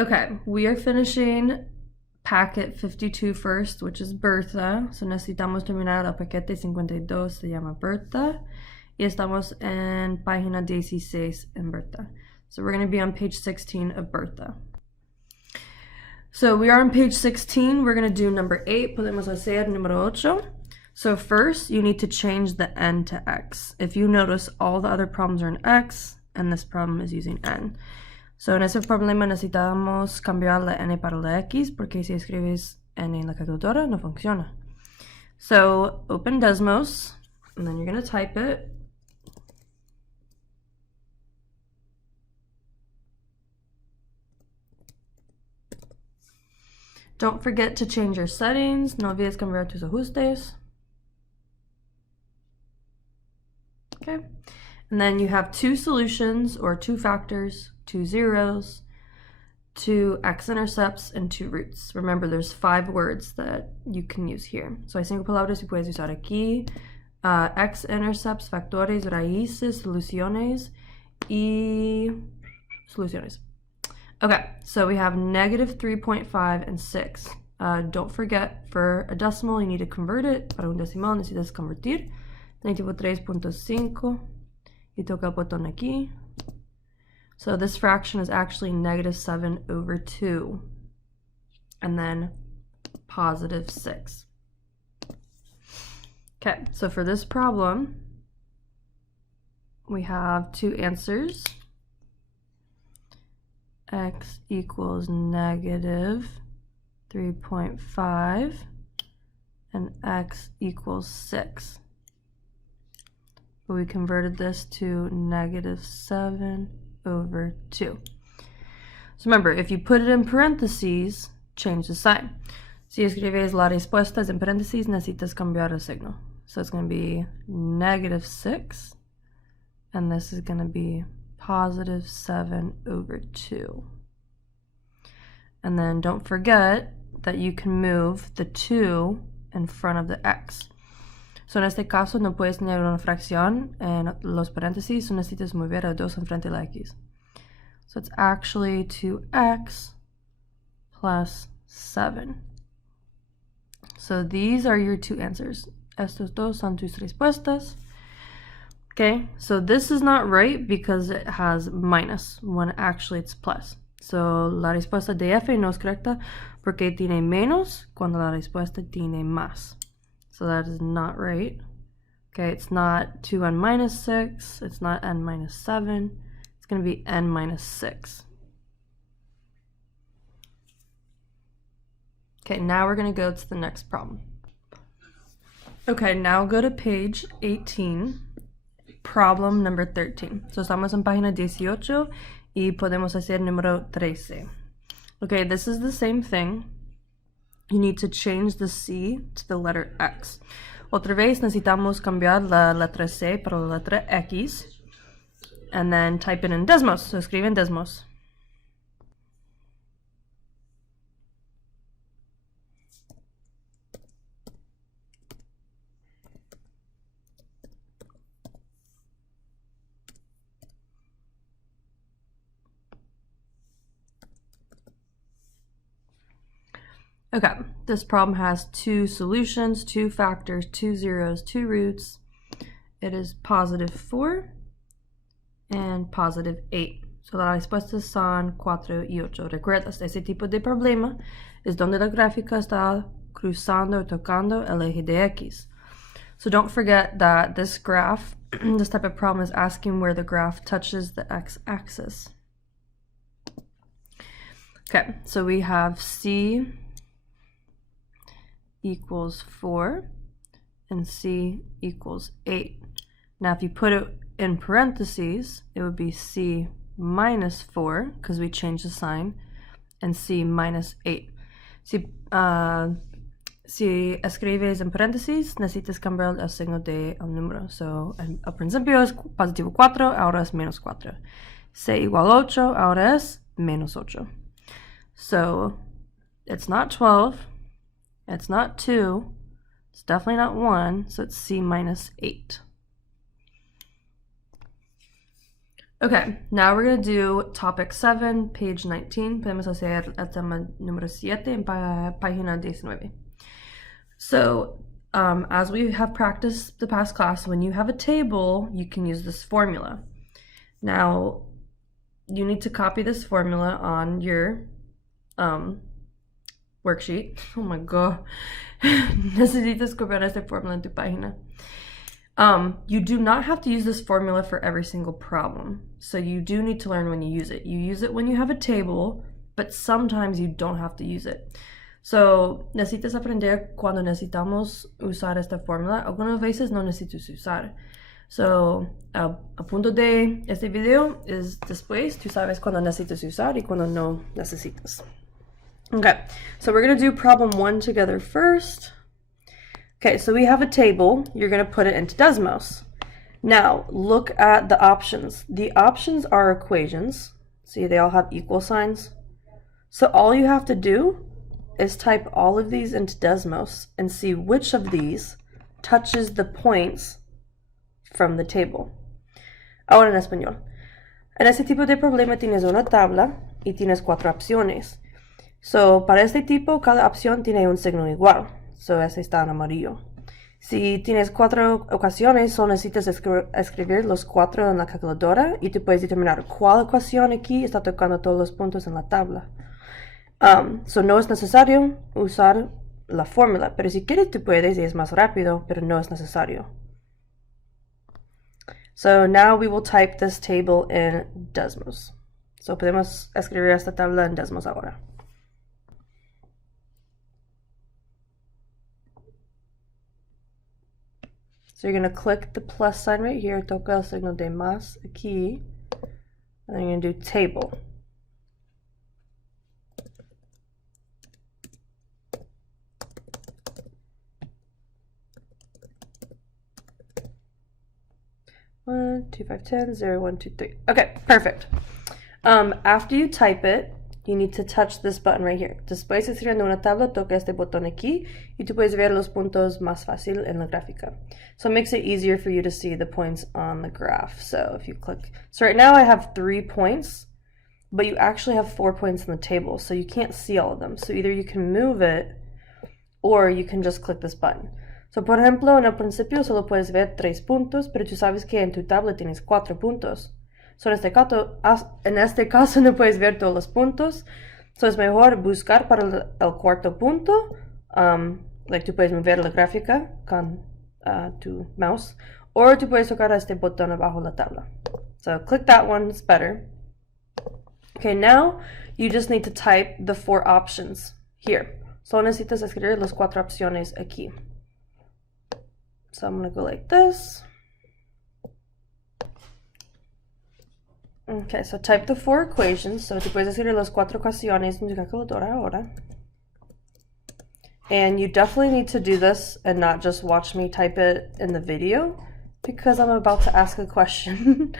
Okay, we are finishing packet 52 first, which is Bertha. So necesitamos terminar el paquete 52, se llama Bertha. Y estamos en página 16 en Bertha. So we're going to be on page 16 of Bertha. So we are on page 16. We're going to do number 8. Podemos hacer número 8. So first, you need to change the n to x. If you notice, all the other problems are in x, and this problem is using n. So en ese problema necesitamos cambiar la n para la x, porque si escribes n en la calculadora no funciona. So open Desmos, and then you're going to type it. Don't forget to change your settings. No olvides cambiar tus ajustes. Okay. And then you have two solutions, or two factors, two zeros, two x-intercepts, and two roots. Remember, there's 5 words that you can use here. So hay 5 palabras que puedes usar aquí. X-intercepts, factores, raíces, soluciones, y soluciones. Okay, so we have negative 3.5 and 6. Don't forget, for a decimal, you need to convert it. Para un decimal necesitas convertir. Negativo 3.5. Y toca el botón aquí. So this fraction is actually negative 7 over 2. And then positive 6. Okay, so for this problem, we have 2 answers. X equals negative 3.5 and x equals 6. But we converted this to negative 7 over 2. So remember, if you put it in parentheses, change the sign. Si escribes la respuesta en paréntesis, necesitas cambiar el signo. So it's going to be negative 6, and this is going to be positive 7 over 2. And then don't forget that you can move the 2 in front of the x. So en este caso no puedes tener una fracción en los paréntesis, so necesitas mover el 2 en frente de la x. So it's actually 2x plus 7. So these are your 2 answers. Estos dos son tus respuestas. Okay, so this is not right because it has minus when actually it's plus. So la respuesta de F no es correcta porque tiene menos cuando la respuesta tiene más. So that is not right. Okay, it's not 2n minus 6, it's not n minus 7, it's going to be n minus 6. Okay, now we're going to go to the next problem. Okay, now go to page 18. Problem number 13. So estamos en página 18 y podemos hacer número 13. Okay, this is the same thing. You need to change the C to the letter X. Otra vez necesitamos cambiar la letra C para la letra X. And then type it in Desmos. So escribe en Desmos. Okay, this problem has 2 solutions, 2 factors, 2 zeros, 2 roots. It is positive 4 and positive 8. So las respuestas son 4 y 8. Recuerdas, ese tipo de problema es donde la gráfica está cruzando o tocando el eje de X. So don't forget that this graph, this type of problem is asking where the graph touches the x-axis. Okay, so we have C equals 4 and C equals 8. Now if you put it in parentheses, it would be C minus 4 because we changed the sign, and C minus 8. Si escribes en paréntesis, necesitas cambiar el signo del número. So al principio es positivo 4, ahora es menos 4. C igual 8, ahora es menos 8. So it's not 12. It's not 2, it's definitely not 1, so it's C minus 8. Okay, now we're going to do topic 7, page 19. Podemos hacer el tema número 7 en página 19. So, as we have practiced the past class, when you have a table, you can use this formula. Now, you need to copy this formula on your worksheet. Oh my god. Necesitas copiar esta formula en tu página. You do not have to use this formula for every single problem. So you do need to learn when you use it. You use it when you have a table, but sometimes you don't have to use it. So necesitas aprender cuando necesitamos usar esta fórmula. Algunas veces no necesitas usar. So el punto de este video es después tú sabes cuando necesitas usar y cuando no necesitas. Okay, so we're going to do problem 1 together first. Okay, so we have a table. You're going to put it into Desmos. Now, look at the options. The options are equations. See, they all have equal signs. So all you have to do is type all of these into Desmos and see which of these touches the points from the table. Ahora en español. En este tipo de problema tienes una tabla y tienes 4 opciones. So, para este tipo, cada opción tiene un signo igual. So, ese está en amarillo. Si tienes 4 ecuaciones, solo necesitas escribir los 4 en la calculadora y tú puedes determinar cuál ecuación aquí está tocando todos los puntos en la tabla. So, no es necesario usar la fórmula, pero si quieres tú puedes y es más rápido, pero no es necesario. So, now we will type this table in Desmos. So, podemos escribir esta tabla en Desmos ahora. So you're going to click the plus sign right here, toca el signo de más aquí, and then you're going to do table. One, 2, 5, 10, 0, 1, 2, 3. Okay, perfect. After you type it, you need to touch this button right here. Después de escribir en una tabla, toca este botón aquí y tú puedes ver los puntos más fácil en la gráfica. So it makes it easier for you to see the points on the graph. So if you click, so right now I have 3 points, but you actually have 4 points in the table, so you can't see all of them. So either you can move it or you can just click this button. So por ejemplo, en el principio solo puedes ver 3 puntos, pero tú sabes que en tu tabla tienes 4 puntos. So en este caso no puedes ver todos los puntos. So es mejor buscar para el cuarto punto. Like tú puedes mover la gráfica con tu mouse. O tú puedes tocar este botón abajo la tabla. So click that one, it's better. Okay, now you just need to type the 4 options here. So necesitas escribir las 4 opciones aquí. So I'm going to go like this. Okay, so type the 4 equations. So tú puedes escribir las 4 ecuaciones en tu calculadora ahora. And you definitely need to do this and not just watch me type it in the video, because I'm about to ask a question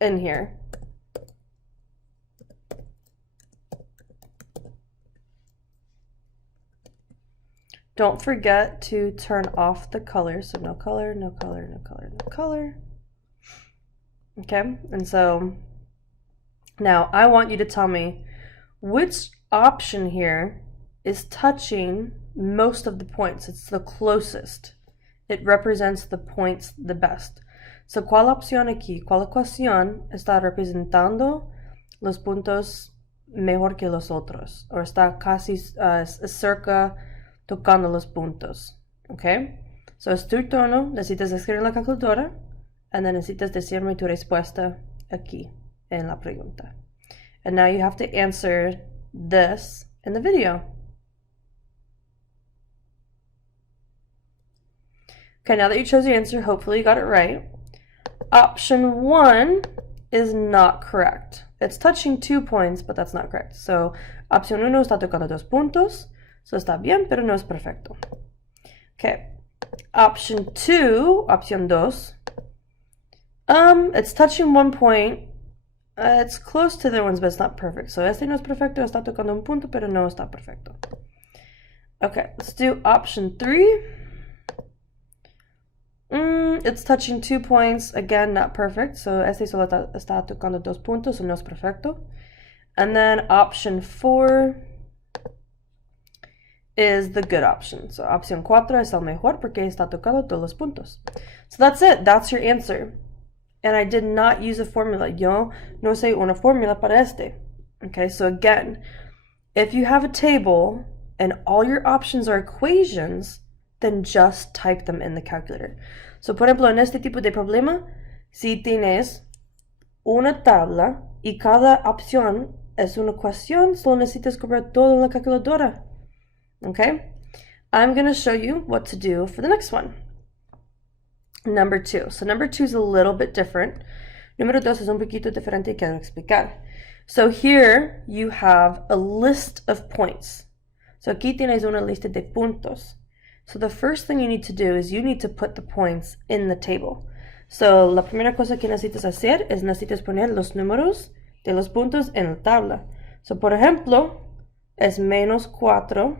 in here. Don't forget to turn off the color. So no color, no color, no color, no color. Okay, and so now I want you to tell me which option here is touching most of the points. It's the closest. It represents the points the best. So, ¿cuál opción aquí, cuál ecuación está representando los puntos mejor que los otros? O está casi cerca tocando los puntos. Okay? So, es tu turno. Necesitas escribir en la calculadora. And then necesitas decirme tu respuesta aquí en la pregunta. And now you have to answer this in the video. Okay, now that you chose the answer, hopefully you got it right. Option 1 is not correct. It's touching 2 points, but that's not correct. So, opción 1 está tocando 2 puntos. So, está bien, pero no es perfecto. Okay. Option 2, opción 2. It's touching 1 point. It's close to the ones, but it's not perfect. So, este no es perfecto, está tocando un punto, pero no está perfecto. Okay, let's do option 3. It's touching 2 points. Again, not perfect. So este solo está tocando 2 puntos, so no es perfecto. And then option 4 is the good option. So opción 4 es el mejor porque está tocando todos los puntos. So that's it. That's your answer. And I did not use a formula. Yo no sé una formula para este. Okay, so again, if you have a table and all your options are equations, then just type them in the calculator. So, por ejemplo, en este tipo de problema, si tienes una tabla y cada opción es una ecuación, solo necesitas copiar todo en la calculadora. Okay? I'm going to show you what to do for the next one. Number 2. So number 2 is a little bit different. Número 2 es un poquito diferente y quiero explicar. So here you have a list of points. So aquí tienes una lista de puntos. So the first thing you need to do is you need to put the points in the table. So la primera cosa que necesitas hacer es necesitas poner los números de los puntos en la tabla. So por ejemplo, es menos 4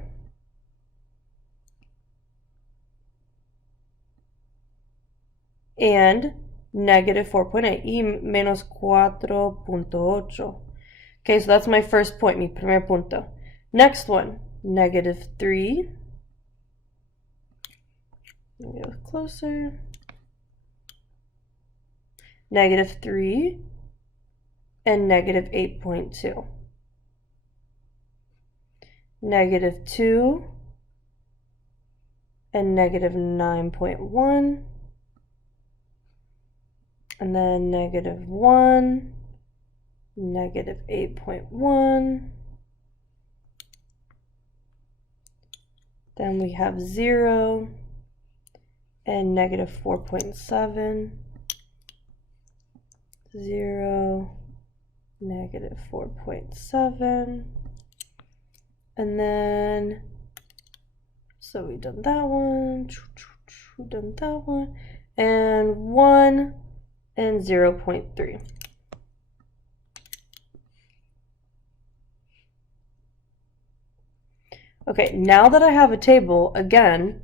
and negative 4.8 y menos 4.8. Okay, so that's my first point, mi primer punto. Next one, negative 3. Let me go closer. Negative 3 and negative 8.2. Negative 2 and negative 9.1. And then negative 1, negative 8.1. Then we have 0 and negative 4.7. 0, negative 4.7. And then, so we've done that one, we've done that one, and 1 and 0.3. Okay, now that I have a table, again,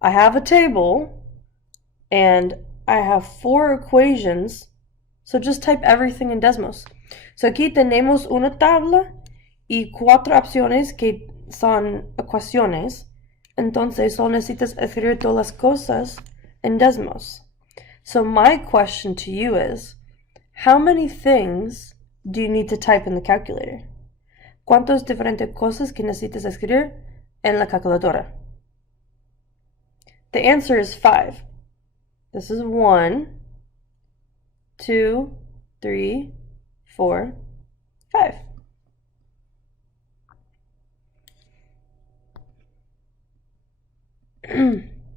I have a table and I have 4 equations, so just type everything in Desmos. So aquí tenemos una tabla y 4 opciones que son ecuaciones, entonces solo necesitas escribir todas las cosas en Desmos. So my question to you is, how many things do you need to type in the calculator? ¿Cuántas diferentes cosas que necesitas escribir en la calculadora? The answer is 5. This is 1, 2, 3, 4, 5.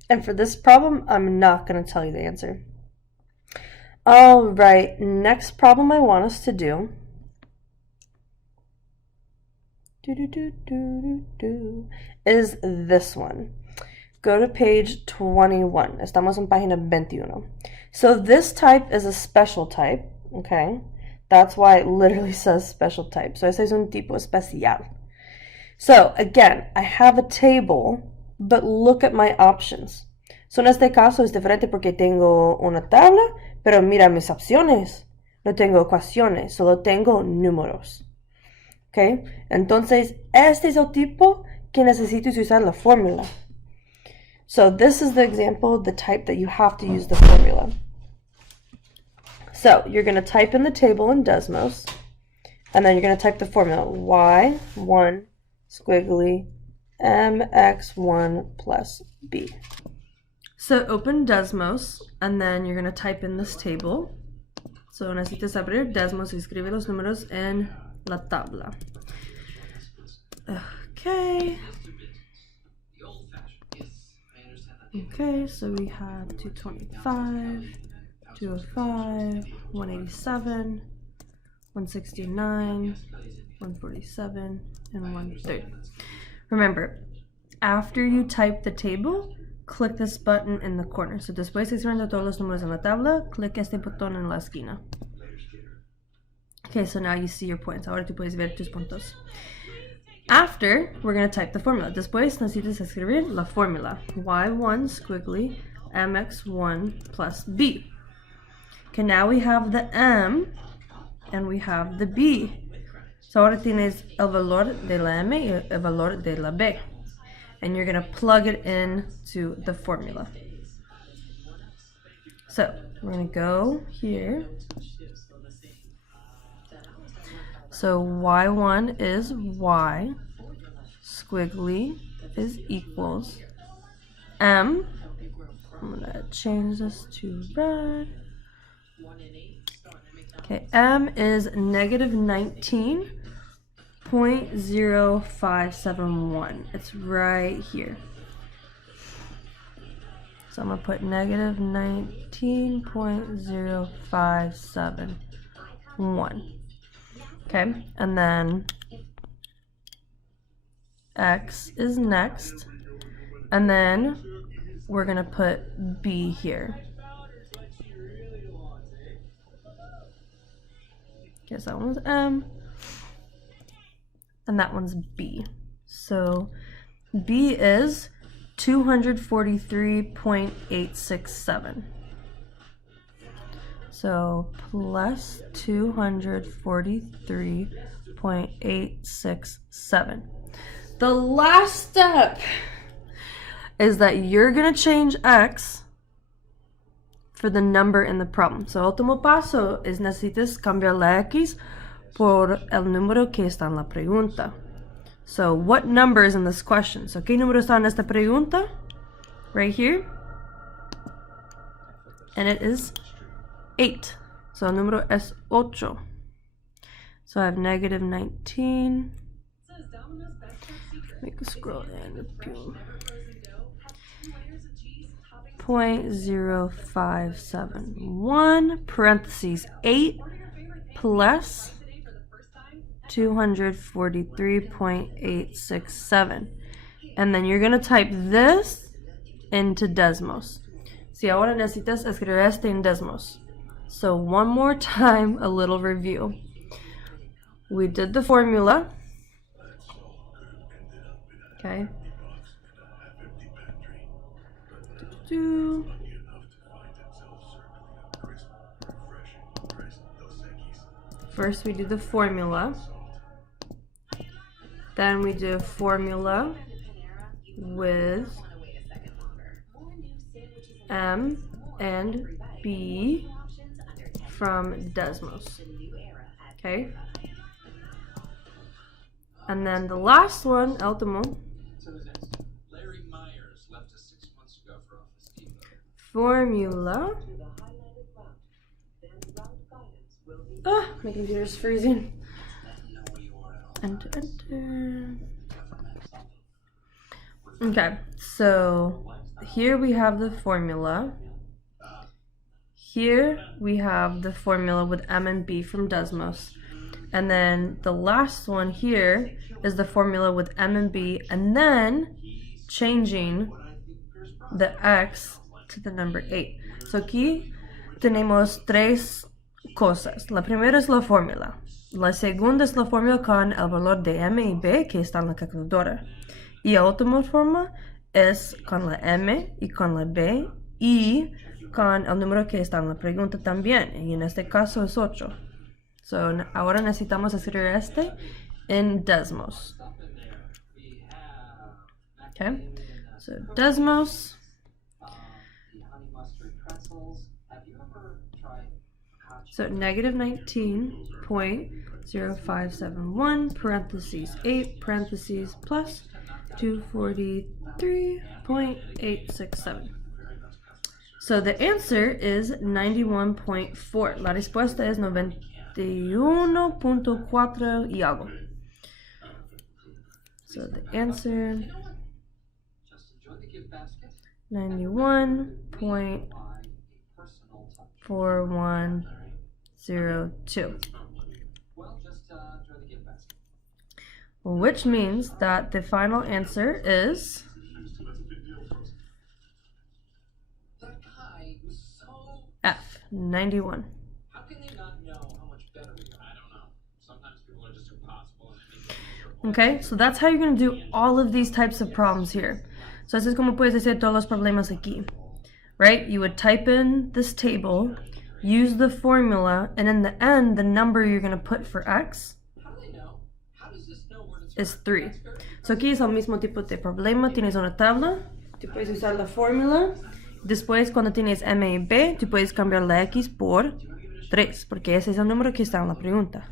And for this problem, I'm not going to tell you the answer. All right, next problem I want us to do is this one. Go to page 21. Estamos en página 21. So this type is a special type, okay? That's why it literally says special type. So ese es un tipo especial. So again, I have a table, but look at my options. So en este caso es diferente porque tengo una tabla, pero mira mis opciones. No tengo ecuaciones, solo tengo números. ¿Ok? Entonces, este es el tipo que necesito usar la fórmula. So this is the example, the type that you have to use the formula. So you're going to type in the table in Desmos, and then you're going to type the formula y1 squiggly mx1 plus b. So open Desmos, and then you're going to type in this table. So necesitas abrir Desmos y escribe los números en la tabla. Okay. Okay, so we have 225, 205, 187, 169, 147, and 130. Remember, after you type the table, click this button in the corner. So después de escribir todos los números en la tabla, click este botón en la esquina. Okay, so now you see your points. Ahora tú puedes ver tus puntos. After, we're going to type the formula. Después necesitas escribir la fórmula. y1 squiggly mx1 plus b. Okay, now we have the m and we have the b. So ahora tienes el valor de la m y el valor de la b. And you're going to plug it into the formula. So we're going to go here. So y1 is y, squiggly is equals m. I'm going to change this to red. Okay, m is negative 19.0571. It's right here. So I'm going to put negative 19.0571. Okay, and then x is next, and then we're going to put b here. Okay, so that one's m, and that one's b. So b is 243.867. So plus 243.867. The last step is that you're going to change x for the number in the problem. So el último paso es necesitas cambiar la x por el número que está en la pregunta. So what number is in this question? So ¿qué número está en esta pregunta? Right here. And it is 8. So el número es 8. So I have negative 19. Make a scroll down. 0.0571 parentheses 8 plus 243.867. And then you're going to type this into Desmos. Si ahora necesitas escribir este en Desmos. So one more time, a little review. We did the formula. Okay. First we do the formula. Then we do a formula with m and b from Desmos. Okay? And then the last one, último, formula. My computer's freezing. Enter, enter. Okay, so here we have the formula. Here we have the formula with m and b from Desmos. And then the last one here is the formula with m and b, and then changing the x to the number 8. So aquí tenemos tres cosas. La primera es la fórmula. La segunda es la fórmula con el valor de m y b que está en la calculadora. Y la última forma es con la m y con la b y con el número que está en la pregunta también. Y en este caso es 8. So ahora necesitamos escribir este en Desmos. Okay, so Desmos. So negative 19.0571 parentheses 8 parentheses plus 243.867. So the answer is 91.4. La respuesta es 91.4 y algo. So the answer 91.4102. Which means that the final answer is F, 91. How can they not know how much better we are? I don't know. Sometimes people are just impossible. Okay, so that's how you're going to do all of these types of problems here. So así es como puedes hacer todos los problemas aquí. right? You would type in this table, use the formula, and in the end, the number you're going to put for x is 3. So aquí es el mismo tipo de problema. Tienes una tabla, tú puedes usar la fórmula. Después, cuando tienes m y b, tú puedes cambiar la x por 3, porque ese es el número que está en la pregunta.